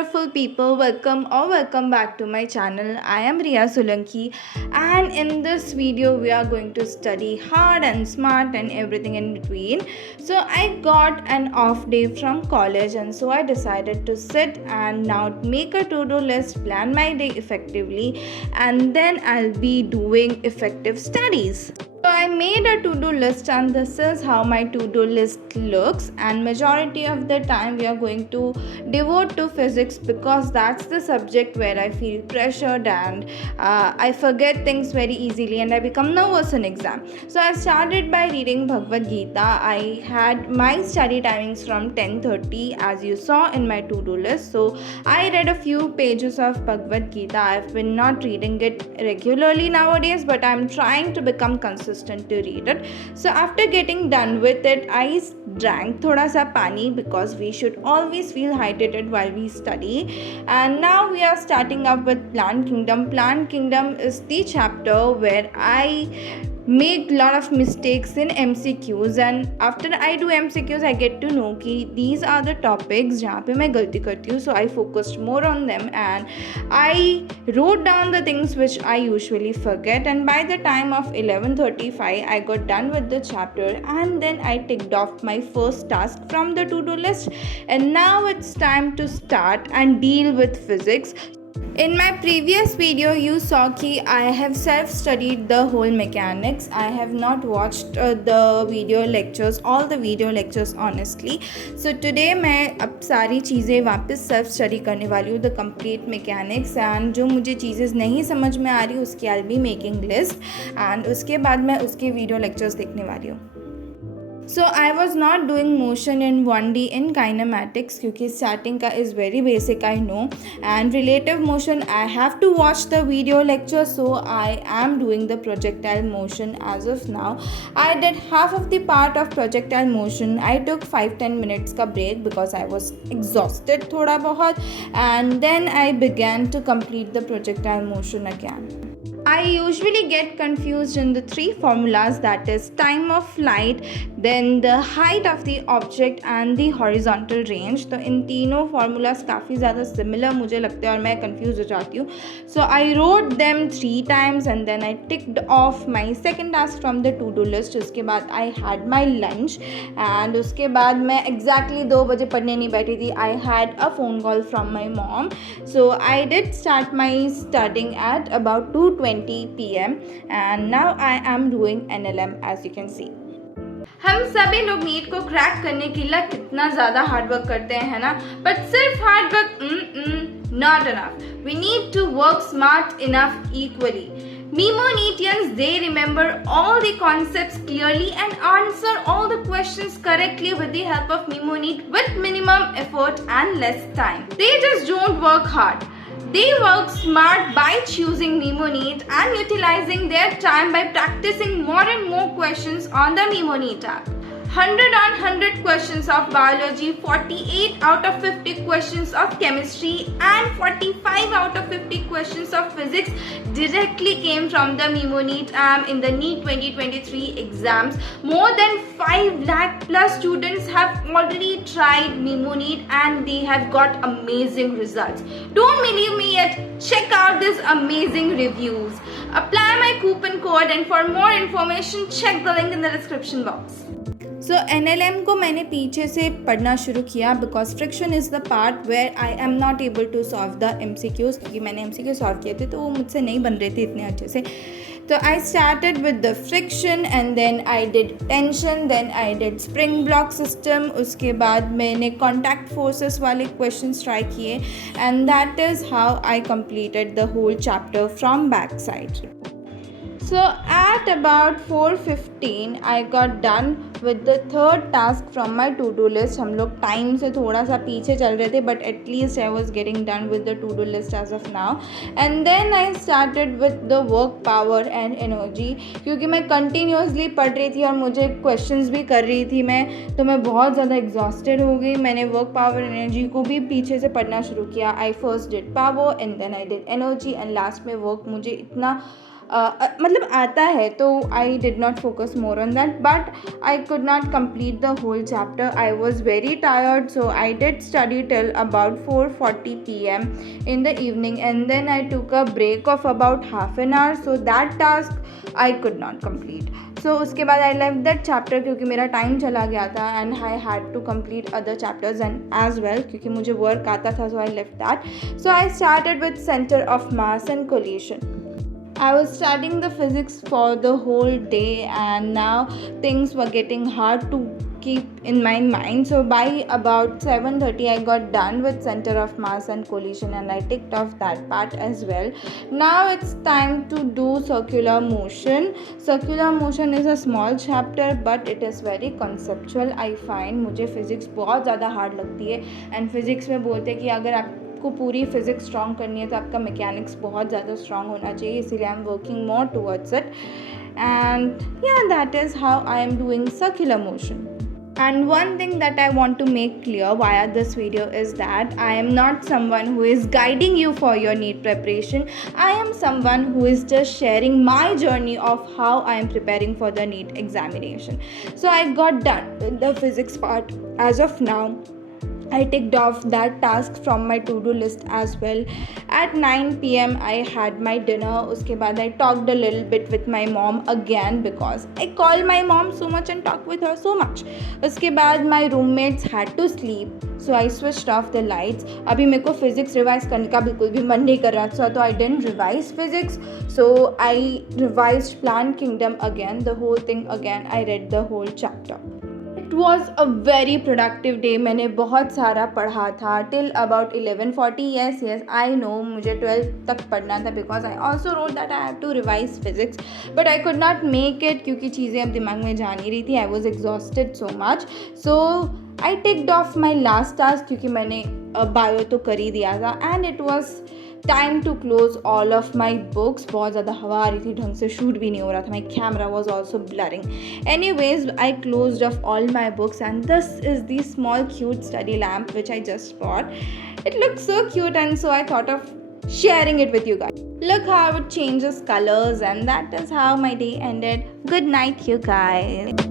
wonderful people, welcome back to my channel. I am Riya Solanki, and in this video we are going to study hard and smart and everything in between. So I got an off day from college, and so I decided to sit and now make a to-do list, plan my day effectively, and then I'll be doing effective studies. So I made a to-do list, and this is how my to-do list looks, and majority of the time we are going to devote to physics because that's the subject where I feel pressured and I forget things very easily and I become nervous in exam. So I started by reading Bhagavad Gita. I had my study timings from 10:30 as you saw in my to-do list. So I read a few pages of Bhagavad Gita. I've been not reading it regularly nowadays, but I'm trying to become consistent to read it. So after getting done with it, I drank thoda sa pani because we should always feel hydrated while we study. And now we are starting up with Plant Kingdom. Plant Kingdom is the chapter where I make lot of mistakes in MCQs, and after I do MCQs I get to know कि these are the topics जहाँ पे मैं गलती करती हूँ. So I focused more on them and I wrote down the things which I usually forget, and by the time of 11:35 I got done with the chapter, and then I ticked off my first task from the to-do list, and now it's time to start and deal with physics. In my previous video you saw कि I have self-studied the whole mechanics. I have not watched the video lectures, all the video lectures honestly. So today मैं अब सारी चीज़ें वापस self study करने वाली हूँ, the complete mechanics, and जो मुझे चीज़ें नहीं समझ में आ रही उसकी I'll be making list, and उसके बाद मैं उसके video lectures देखने वाली हूँ. So I was not doing motion in 1D in kinematics क्योंकि starting का is very basic I know, and relative motion I have to watch the video lecture, so I am doing the projectile motion as of now. I did half of the part of projectile motion. I took 5-10 minutes का break because I was exhausted थोड़ा बहुत, and then I began to complete the projectile motion again. I usually get confused in the three formulas, that is time of flight, then the height of the object and the horizontal range. तो इन तीनों formulas काफ़ी ज़्यादा similar मुझे लगते हैं और मैं confused हो जाती हूँ. So I wrote them 3 times and then I ticked off my second task from the to-do list. उसके बाद I had my lunch, and उसके बाद मैं exactly 2 बजे पढ़ने नहीं बैठी थी. I had a phone call from my mom. So I did start my studying at about 2:20 PM, and now I am doing NLM as you can see. हम सभी लोग नीट को क्रैक करने के लिए कितना ज़्यादा हार्डवर्क करते हैं, है ना? बट सिर्फ hard work not enough. We need to work smart enough equally. Memo-Neetians, they remember all the concepts clearly and answer all the questions correctly with the help of Memo-Neet with minimum effort and less time. They just don't work hard. They work smart by choosing Memo-Neet and utilizing their time by practicing more and more questions on the Memo-Neet app. 100 on 100 questions of biology, 48 out of 50 questions of chemistry, and 45 out of 50 questions of physics directly came from the Memo-Neet app in the NEET 2023 exams. More than 5 lakh plus students have already tried Memo-Neet and they have got amazing results. Don't believe me yet? Check out these amazing reviews. Apply my coupon code, and for more information check the link in the description box. So NLM को मैंने पीछे से पढ़ना शुरू किया because friction is the part where I am not able to solve the MCQs, क्योंकि मैंने MCQ solve किए थे तो वो मुझसे नहीं बन रहे थे इतने अच्छे से. तो I started with the friction and then I did tension, then I did spring block system. उसके बाद मैंने contact forces वाले questions try किए, and that is how I completed the whole chapter from back side. So at about 4:15 I got done with the third task from my to-do list. हम लोग time से थोड़ा सा पीछे चल रहे थे, but at least I was getting done with the to-do list as of now. And then I started with the work, power and energy, क्योंकि मैं continuously पढ़ रही थी और मुझे questions भी कर रही थी मैं, तो मैं बहुत ज़्यादा exhausted हो गई. मैंने work, power, energy को भी पीछे से पढ़ना शुरू किया. I first did power and then I did energy and last में work. मुझे इतना मतलब आता है, तो I did not focus more on that, but I could not complete the whole chapter. I was very tired, so I did study till about 4:40 p.m. in the evening, and then I took a break of about half an hour, so that task I could not complete. So उसके बाद आई left that chapter क्योंकि मेरा time चला गया था, and I had to complete other chapters and as well क्योंकि मुझे work आता था, so I left that. So I started with centre of mass and collision. I was studying the physics for the whole day, and now things were getting hard to keep in my mind. So by about 7:30 I got done with center of mass and collision, and I ticked off that part as well. Now it's time to do circular motion. Circular motion is a small chapter, but it is very conceptual. I find मुझे physics बहुत ज़्यादा hard लगती है, and physics में बोलते हैं कि अगर आप को पूरी फिजिक्स स्ट्रॉन्ग करनी है तो आपका मैकेनिक्स बहुत ज़्यादा स्ट्रॉन्ग होना चाहिए, इसीलिए I am working more towards it. And yeah that is how I am doing circular motion. And one thing that I want to make clear via this video is that I am not someone who is guiding you for your NEET preparation. I am someone who is just sharing my journey of how I am preparing for the NEET examination. So I got done with the physics part. As of now, I ticked off that task from my to-do list as well. At 9 p.m. I had my dinner. उसके बाद I talked a little bit with my mom again because I call my mom so much and talk with her so much. उसके बाद my roommates had to sleep, so I switched off the lights. अभी मेरे को physics revise करने का बिल्कुल भी मन नहीं कर रहा था, तो I didn't revise physics. So I revised Plant Kingdom again, the whole thing again. I read the whole chapter. It was a very productive day. मैंने बहुत सारा पढ़ा था till about 11:40. yes I know मुझे 12 तक पढ़ना था because I also wrote that I have to revise physics, but I could not make it क्योंकि चीज़ें अब दिमाग में जा नहीं रही थी. I was exhausted so much, so I ticked off my last task क्योंकि मैंने बायो तो कर ही दिया था, and it was time to close all of my books. बहुत ज़्यादा हवा आ रही थी, ढंग से शूट भी नहीं हो रहा था, my camera was also blurring. Anyways, I closed off all my books, and this is the small cute study lamp which I just bought. It looks so cute, and so I thought of sharing it with you guys. Look how it changes colors, and that is how my day ended. Good night, you guys.